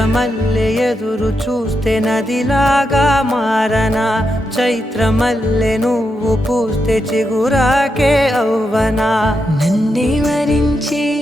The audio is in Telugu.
ఎర్రమల్లె ఎదురు చూస్తే నదిలాగా మారనా, చైత్రమల్లె నువ్వు పూస్తే చిగురాకే అవ్వనా. నన్నే వరించి